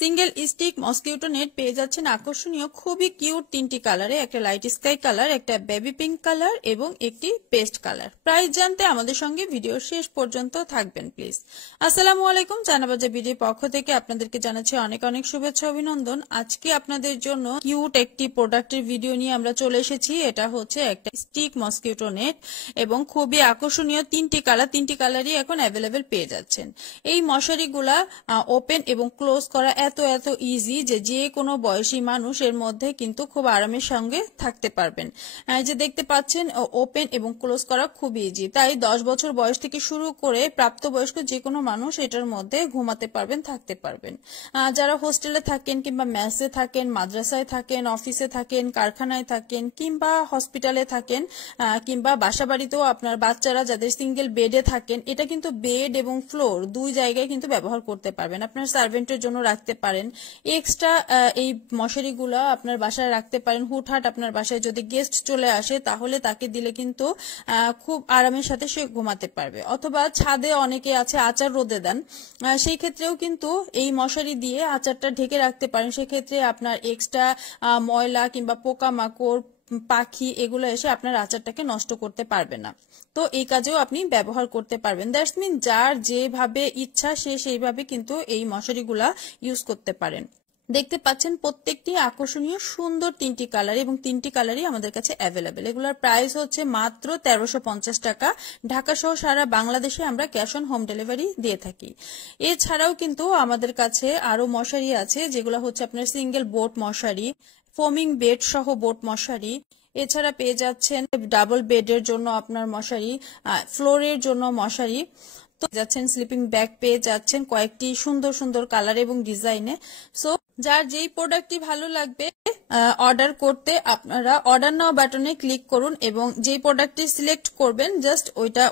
Single stick mosquito net পেয়ে যাচ্ছেন আকর্ষণীয় খুবই কিউট তিনটি কালারে, একটা লাইট স্কাই কালার, একটা বেবি পিঙ্ক কালার এবং একটি পেস্ট কালার। প্রাইস জানতে আমাদের সঙ্গে ভিডিও শেষ পর্যন্ত থাকবেন প্লিজ। আসসালামু আলাইকুম, জানাবাজা বিডির পক্ষ থেকে আপনাদেরকে জানাচ্ছি অনেক অনেক শুভেচ্ছা অভিনন্দন। আজকে আপনাদের জন্য কিউট একটি প্রোডাক্টের ভিডিও নিয়ে আমরা চলে এসেছি। এটা হচ্ছে একটা স্টিক মসকিউটো নেট এবং খুবই আকর্ষণীয় তিনটি কালারই এখন অ্যাভেলেবেল পেয়ে যাচ্ছেন। এই মশারিগুলা ওপেন এবং ক্লোজ করা এত ইজি যে কোনো বয়সী মানুষ এর মধ্যে কিন্তু খুব আরামের সঙ্গে থাকতে পারবেন। যে দেখতে পাচ্ছেন ওপেন এবং ক্লোজ করা খুব ইজি, তাই 10 বছর বয়স থেকে শুরু করে প্রাপ্তবয়স্ক যে কোনো মানুষ এটার মধ্যে ঘুমাতে পারবেন, থাকতে পারবেন। যারা হোস্টেলে থাকেন কিংবা মেসে থাকেন, মাদ্রাসায় থাকেন, অফিসে থাকেন, কারখানায় থাকেন কিংবা হসপিটালে থাকেন কিংবা বাসা বাড়িতেও আপনার বাচ্চারা যাদের সিঙ্গেল বেডে থাকেন, এটা কিন্তু বেড এবং ফ্লোর দুই জায়গায় কিন্তু ব্যবহার করতে পারবেন। আপনার সার্ভেন্টের জন্য রাখতে পারেন, এক্সট্রা এই মশারিগুলো আপনার বাসায় রাখতে পারেন। হুটহাট আপনার বাসায় যদি গেস্ট চলে আসে তাহলে তাকে দিলে কিন্তু খুব আরামের সাথে সে ঘুমাতে পারবে। অথবা ছাদে অনেকে আছে আচার রোদে দেন, সেই ক্ষেত্রেও কিন্তু এই মশারি দিয়ে আচারটা ঢেকে রাখতে পারেন। সেক্ষেত্রে আপনার এক্সট্রা ময়লা কিংবা পোকামাকড়, পাখি এগুলো এসে আপনার আচারটাকে নষ্ট করতে পারবে না। তো এই কাজেও আপনি ব্যবহার করতে পারবেন। দ্যাটস মিন যার যেভাবে ইচ্ছা সে সেইভাবে কিন্তু এই মশারিগুলা ইউজ করতে পারেন। দেখতে পাচ্ছেন প্রত্যেকটি আকর্ষণীয় সুন্দর তিনটি কালার এবং তিনটি কালারই আমাদের কাছে অ্যাভেলেবেল। এগুলোর প্রাইস হচ্ছে মাত্র 1350 টাকা। ঢাকা সহ সারা বাংলাদেশে আমরা ক্যাশ অন হোম ডেলিভারি দিয়ে থাকি। এছাড়াও কিন্তু আমাদের কাছে আরো মশারি আছে যেগুলো হচ্ছে আপনার সিঙ্গেল বোট মশারি, ফোমিং বেড সহ বোট মশারি। এছাড়া পেয়ে যাচ্ছেন ডাবল বেডের জন্য আপনার মশারি, ফ্লোরের জন্য মশারি, তো যাচ্ছেন স্লিপিং ব্যাগ পেয়ে যাচ্ছেন কয়েকটি সুন্দর সুন্দর কালার এবং ডিজাইনে। সো যার যেই প্রোডাক্টটি ভালো লাগবে অর্ডার করতে আপনারা অর্ডার নাও বাটনে ক্লিক করুন এবং যেই প্রোডাক্টটি সিলেক্ট করবেন জাস্ট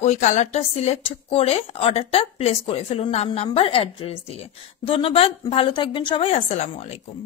ওই কালারটা সিলেক্ট করে অর্ডারটা প্লেস করে ফেলুন নাম, নাম্বার, অ্যাড্রেস দিয়ে। ধন্যবাদ, ভালো থাকবেন সবাই, আসসালামু আলাইকুম।